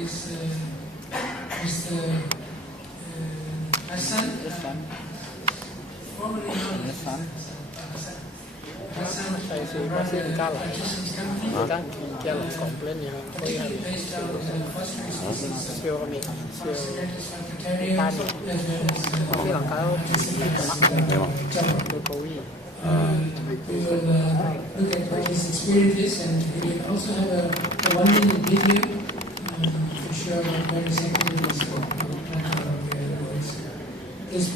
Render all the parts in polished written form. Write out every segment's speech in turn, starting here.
is Mr. Hassan, formerly known as Hassan. Hassan pasti kalah. Hutchison's company. Kan jalan komplain yang koi hari. Based out of Phosphorus, Sio kami, sio Secretary Secretariat, Tani. as well as tapi langkah Jokowi. we will look at what his experience is, and we will also have a 1-minute video to show what exactly it is this.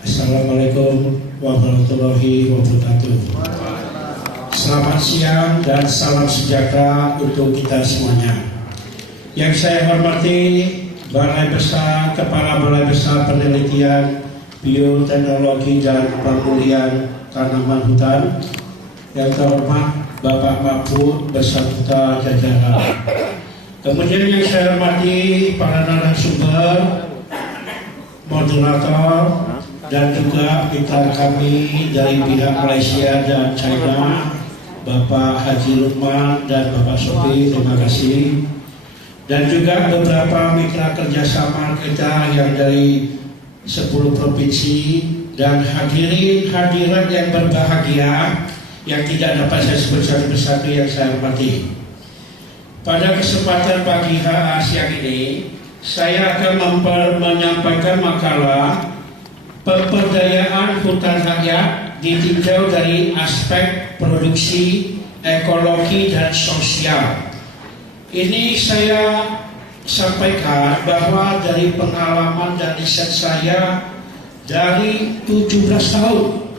Assalamualaikum warahmatullahi wabarakatuh. Selamat siang dan salam sejahtera untuk kita semuanya. Yang saya hormati Kepala Balai Besar Penelitian Bioteknologi dan Pemulihan Tanaman Hutan, yang terhormat Bapak Mahfud beserta jajaran. Kemudian yang saya hormati para narasumber, moderator, dan juga mitra kami dari pihak Malaysia dan China, Bapak Haji Lukman dan Bapak Sofi, terima kasih. Dan juga beberapa mitra kerjasama kita yang dari 10 provinsi dan hadirat yang berbahagia yang tidak dapat saya sebut satu-satu yang saya hormati. Pada kesempatan pagi siang ini, saya akan menyampaikan makalah pemberdayaan hutan rakyat ditinjau dari aspek produksi, ekologi, dan sosial. Ini saya sampaikan bahwa dari pengalaman dan riset saya dari 17 tahun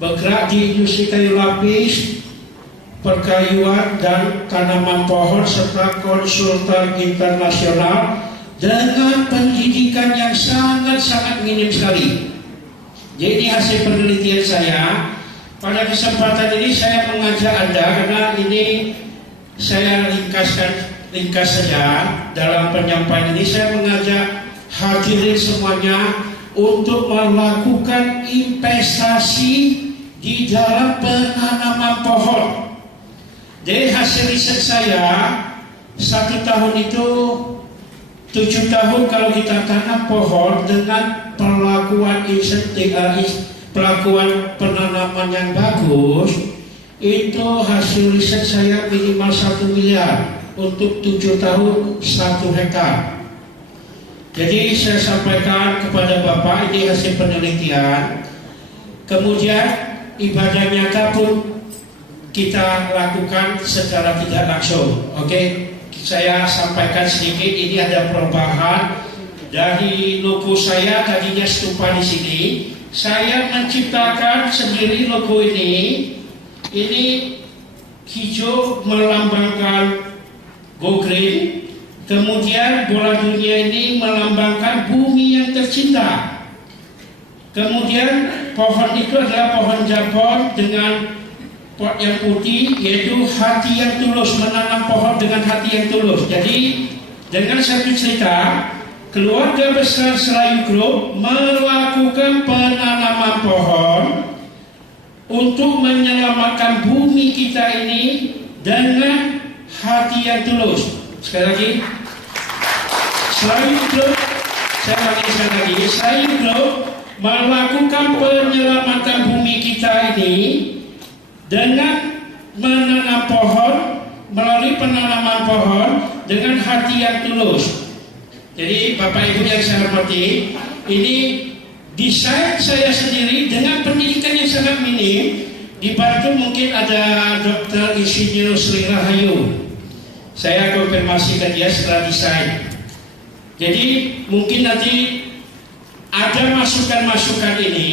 bergerak di industri kayu lapis, perkayuan, dan tanaman pohon, serta konsultan internasional dengan pendidikan yang sangat-sangat minim sekali. Jadi hasil penelitian saya. Pada kesempatan ini saya mengajak Anda, karena ini saya ringkas saja dalam penyampaian ini, saya mengajak hadirin semuanya untuk melakukan investasi di dalam penanaman pohon. Dari hasil riset saya, 1 tahun itu 7 tahun kalau kita tanam pohon dengan perlakuan pelakuan penanaman yang bagus, itu hasil riset saya minimal 1 miliar untuk 7 tahun 1 hektar. Jadi saya sampaikan kepada Bapak, ini hasil penelitian. Kemudian ibadah nyata pun kita lakukan secara tidak langsung. Oke, saya sampaikan sedikit. Ini ada perubahan dari logo saya, tadinya stupa di sini. Saya menciptakan sendiri logo ini. Ini hijau melambangkan go green. Kemudian bola dunia ini melambangkan bumi yang tercinta. Kemudian pohon itu adalah pohon Japon dengan pot yang putih, yaitu hati yang tulus, menanam pohon dengan hati yang tulus. Jadi dengan satu cerita, keluarga besar Serayu Group melakukan penanaman pohon untuk menyelamatkan bumi kita ini dengan hati yang tulus. Sekali lagi, Serayu Group, Serayu Group melakukan penyelamatan bumi kita ini dengan menanam pohon, melalui penanaman pohon dengan hati yang tulus. Jadi Bapak Ibu yang saya hormati, ini desain saya sendiri dengan pendidikan yang sangat minim, dibantu mungkin ada Dr. Insinyur Sri Rahayu. Saya konfirmasi ke dia setelah desain. Jadi mungkin nanti ada masukan-masukan ini,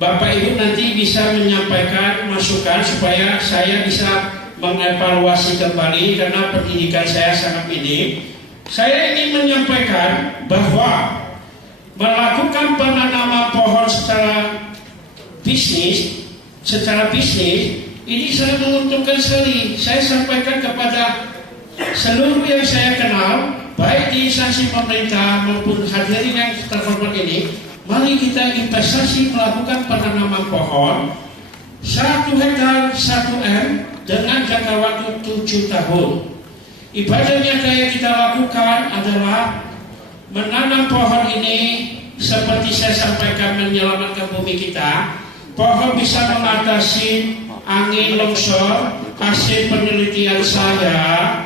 Bapak Ibu nanti bisa menyampaikan masukan supaya saya bisa mengevaluasi kembali, karena pendidikan saya sangat minim. Saya ingin menyampaikan bahwa melakukan penanaman pohon secara bisnis ini sangat menguntungkan sekali. Saya sampaikan kepada seluruh yang saya kenal, baik di instansi pemerintah maupun hadirin yang terhormat ini, mari kita investasi melakukan penanaman pohon 1 hektar 1 M dengan jangka waktu 7 tahun. Ibadah nyata yang kita lakukan adalah menanam pohon ini seperti saya sampaikan menyelamatkan bumi kita. Pohon bisa mengatasi angin longsor. Hasil penelitian saya,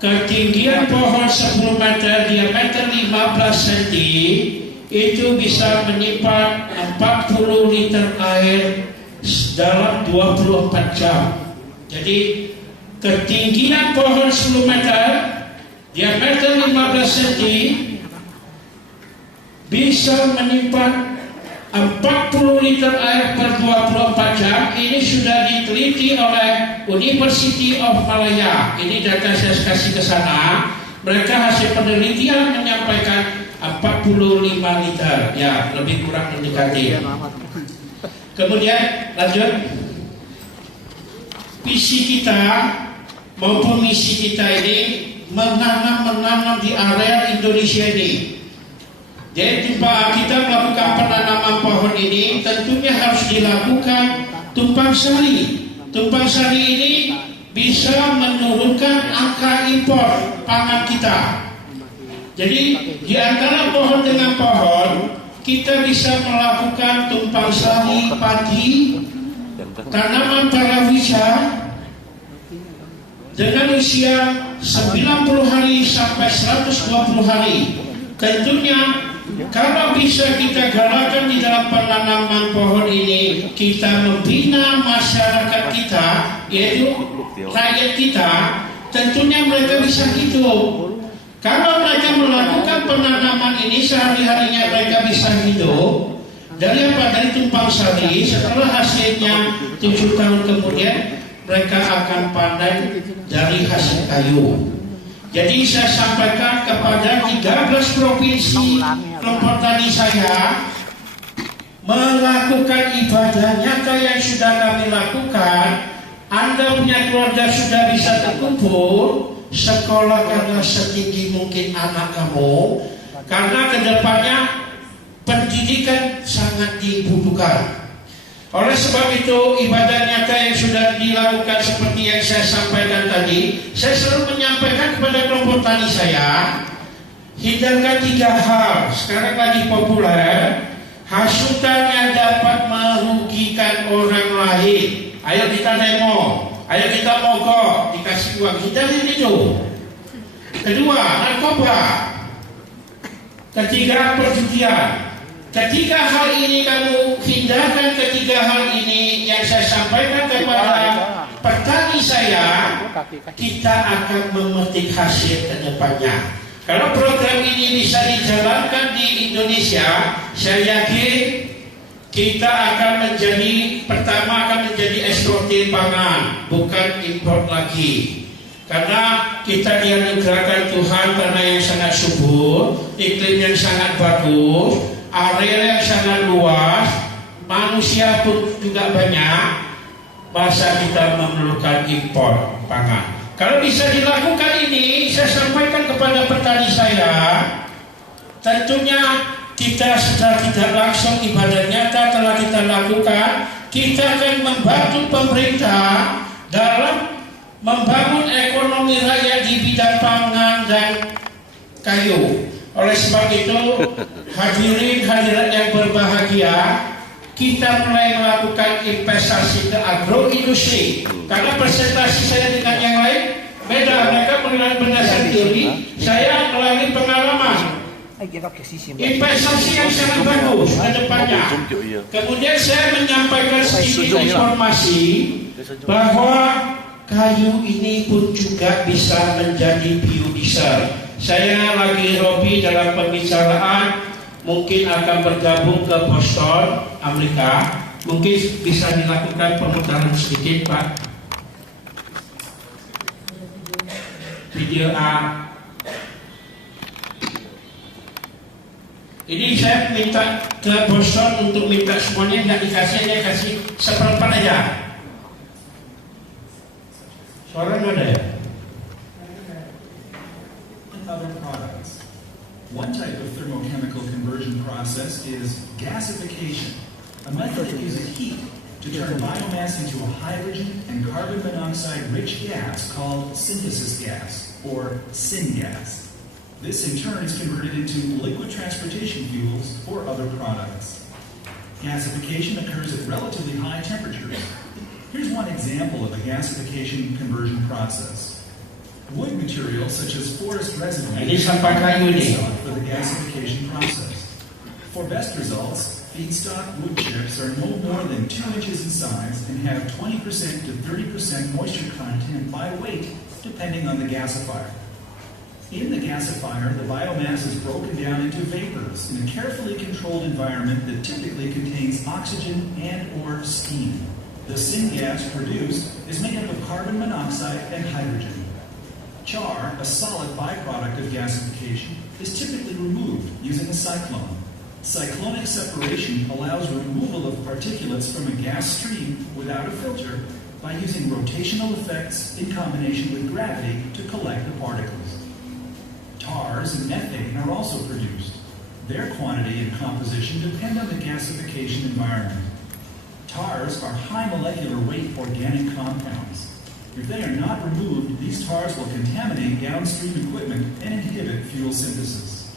ketinggian pohon 10 meter, diameter 15 cm, itu bisa menyimpan 40 liter air dalam 24 jam. Jadi ketinggian pohon 10 meter, diameter 15 cm, bisa menyimpan 40 liter air per 24 jam. Ini sudah diteliti oleh University of Malaya. Ini data saya kasih ke sana. Mereka hasil penelitian menyampaikan 45 liter. Ya, lebih kurang mendekati. Kemudian lanjut. Visi kita maupun misi kita ini menanam di area Indonesia ini. Jadi kita melakukan penanaman pohon ini tentunya harus dilakukan tumpang sari. Tumpang sari ini bisa menurunkan angka impor pangan kita. Jadi di antara pohon dengan pohon kita bisa melakukan tumpang sari padi, tanaman palawija dengan usia 90 hari sampai 120 hari. Tentunya kalau bisa kita galakan di dalam penanaman pohon ini, kita membina masyarakat kita, yaitu rakyat kita, tentunya mereka bisa hidup. Kalau mereka melakukan penanaman ini sehari-harinya mereka bisa hidup. Dari apa? Dari tumpang sari. Setelah hasilnya 7 tahun kemudian mereka akan pandai dari hasil kayu. Jadi saya sampaikan kepada 13 provinsi kelompok tani saya melakukan ibadah nyata yang sudah kami lakukan. Anda punya keluarga sudah bisa terkumpul, sekolahkanlah setinggi mungkin anak kamu, karena kedepannya pendidikan sangat dibutuhkan. Oleh sebab itu ibadah nyata yang sudah dilakukan seperti yang saya sampaikan tadi, saya selalu menyampaikan kepada kelompok tani saya, hindarkan 3 hal sekarang lagi populer, hasutan yang dapat merugikan orang lain. Ayo kita demo, ayo kita mogok, dikasih uang, hindarin itu. Kedua, narkoba. Ketiga, perjudian. Ketiga hal ini kamu hindarkan, ketiga hal ini yang saya sampaikan kepada petani saya, kita akan memetik hasil ke depannya. Kalau program ini bisa dijalankan di Indonesia, saya yakin kita akan menjadi, pertama akan menjadi eksportir pangan, bukan impor lagi. Karena kita dianugerahkan Tuhan karena yang sangat subur, iklim yang sangat bagus, area yang sangat luas, manusia pun juga banyak, masa kita memerlukan impor pangan. Kalau bisa dilakukan ini, saya sampaikan kepada petani saya, tentunya kita secara tidak langsung ibadah nyata telah kita lakukan, kita akan membantu pemerintah dalam membangun ekonomi rakyat di bidang pangan dan kayu. Oleh sebab itu, hadirin-hadirat yang berbahagia, kita mulai melakukan investasi ke agroindustri. Karena presentasi saya dengan yang lain beda, mereka mengenai berdasar teori, saya melalui pengalaman. Investasi yang sangat bagus ke depannya. Kemudian saya menyampaikan sedikit informasi bahwa kayu ini pun juga bisa menjadi biodiesel. Saya lagi hobi dalam pembicaraan, mungkin akan bergabung ke Boston, Amerika. Mungkin bisa dilakukan pemutaran sedikit, Pak. Video A. Ini saya minta ke Boston untuk minta semuanya, nggak dikasih, hanya kasih seperempat aja. Suara nggak ada ya? Other products. One type of thermochemical conversion process is gasification, a method that uses heat to turn biomass into a hydrogen and carbon monoxide-rich gas called synthesis gas, or syngas. This in turn is converted into liquid transportation fuels or other products. Gasification occurs at relatively high temperatures. Here's one example of a gasification conversion process. Wood materials such as forest residue Ini sampah kayu nih. for the gasification process. For best results, feedstock wood chips are no more than 2 inches in size and have 20% to 30% moisture content by weight, depending on the gasifier. In the gasifier, the biomass is broken down into vapors in a carefully controlled environment that typically contains oxygen and or steam. The syngas produced is made up of carbon monoxide and hydrogen. Char, a solid byproduct of gasification, is typically removed using a cyclone. Cyclonic separation allows removal of particulates from a gas stream without a filter by using rotational effects in combination with gravity to collect the particles. Tars and methane are also produced. Their quantity and composition depend on the gasification environment. Tars are high molecular weight organic compounds. If they are not removed, these tars will contaminate downstream equipment and inhibit fuel synthesis.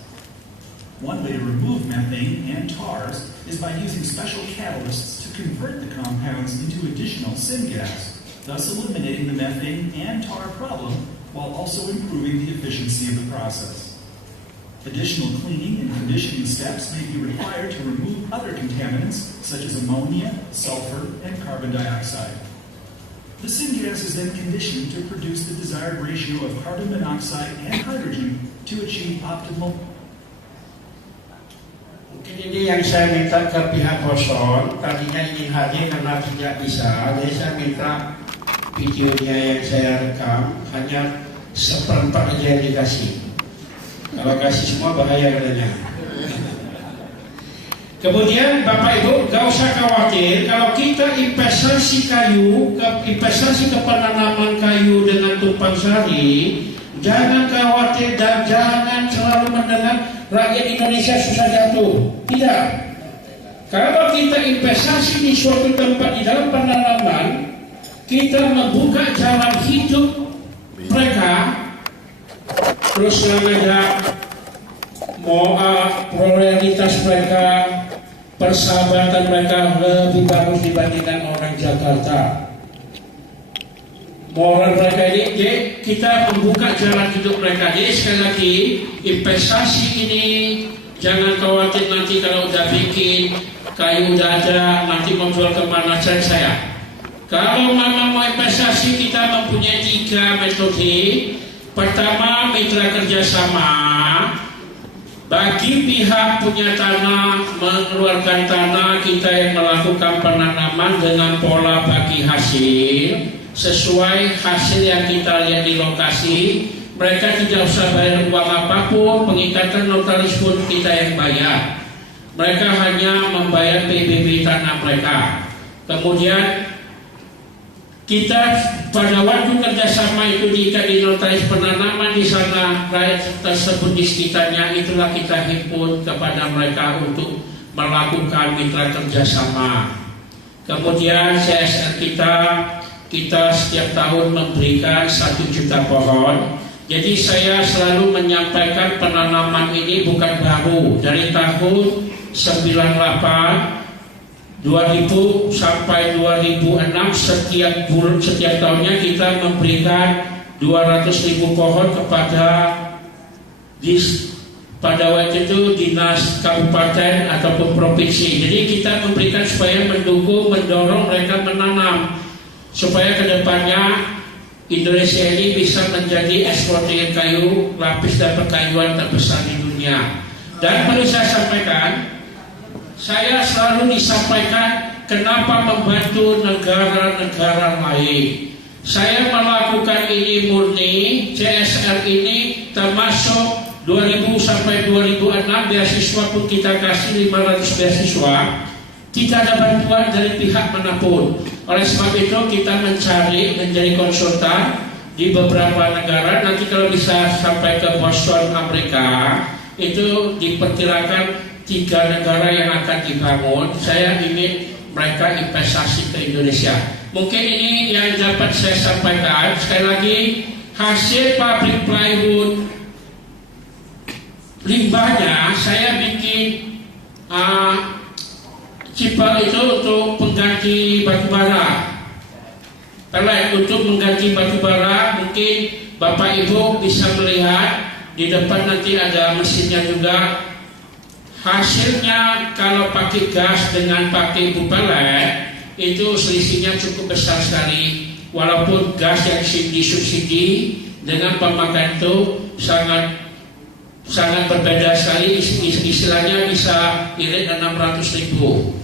One way to remove methane and tars is by using special catalysts to convert the compounds into additional syngas, thus eliminating the methane and tar problem while also improving the efficiency of the process. Additional cleaning and conditioning steps may be required to remove other contaminants such as ammonia, sulfur, and carbon dioxide. The syngas is then conditioned to produce the desired ratio of carbon monoxide and hydrogen to achieve optimal. Mungkin ini yang saya minta ke pihak Boson, tadinya ingin hadir karena tidak bisa, jadi saya minta videonya yang saya rekam hanya 1/4 aja yang dikasih. Kalau kasih semua bahaya katanya. Kemudian Bapak Ibu, gak usah khawatir kalau kita investasi kayu, investasi ke penanaman kayu dengan tumpang sari, jangan khawatir dan jangan selalu mendengar rakyat Indonesia susah jatuh. Tidak. Kalau kita investasi di suatu tempat di dalam penanaman, kita membuka jalan hidup mereka, terus namanya prioritas mereka, persahabatan mereka lebih bagus dibandingkan orang Jakarta. Moral mereka ini, jadi kita membuka jalan hidup mereka. Jadi sekali lagi, investasi ini jangan khawatir nanti kalau udah bikin kayu udah ada, nanti mau jual kemana saya. Kalau memang mau investasi, kita mempunyai 3 metode. Pertama, mitra kerjasama. Bagi pihak punya tanah, mengeluarkan tanah, kita yang melakukan penanaman dengan pola bagi hasil sesuai hasil yang kita lihat di lokasi. Mereka tidak usah bayar uang apapun, pengikatan notaris pun kita yang bayar. Mereka hanya membayar PBB tanah mereka. Kemudian kita pada waktu kerjasama itu diikat di notaris penanaman di sana, rakyat tersebut di sekitarnya, itulah kita himpun kepada mereka untuk melakukan mitra kerjasama. Kemudian CSR kita setiap tahun memberikan 1 juta pohon. Jadi saya selalu menyampaikan penanaman ini bukan baru, dari tahun 98 2000 sampai 2006 setiap tahunnya kita memberikan 200.000 pohon kepada pada waktu itu dinas kabupaten ataupun provinsi. Jadi kita memberikan supaya mendorong mereka menanam supaya kedepannya Indonesia ini bisa menjadi eksportir kayu lapis dan perkayuan terbesar di dunia. Dan perlu saya sampaikan, saya selalu disampaikan kenapa membantu negara-negara lain. Saya melakukan ini murni, CSR ini termasuk 2000 sampai 2006 beasiswa pun kita kasih 500 beasiswa. Tidak ada bantuan dari pihak manapun. Oleh sebab itu kita mencari menjadi konsultan di beberapa negara. Nanti kalau bisa sampai ke Boston Amerika, itu diperkirakan 3 negara yang akan dibangun, saya ingin mereka investasi ke Indonesia. Mungkin ini yang dapat saya sampaikan. Sekali lagi, hasil pabrik plywood limbahnya saya bikin cipal itu untuk pengganti batu bara. Pelet untuk mengganti batu bara. Mungkin Bapak Ibu bisa melihat di depan nanti ada mesinnya juga. Hasilnya kalau pakai gas dengan pakai pelet itu selisihnya cukup besar sekali. Walaupun gas yang disubsidi dengan pemakaian itu sangat berbeda sekali. Istilahnya bisa irit 600.000.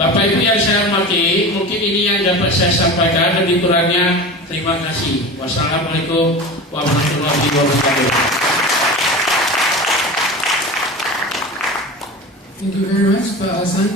Bapak Ibu yang saya hormati, mungkin ini yang dapat saya sampaikan. Lebih kurangnya terima kasih. Wassalamualaikum warahmatullahi wabarakatuh. Thank you very much, Pak Hasan.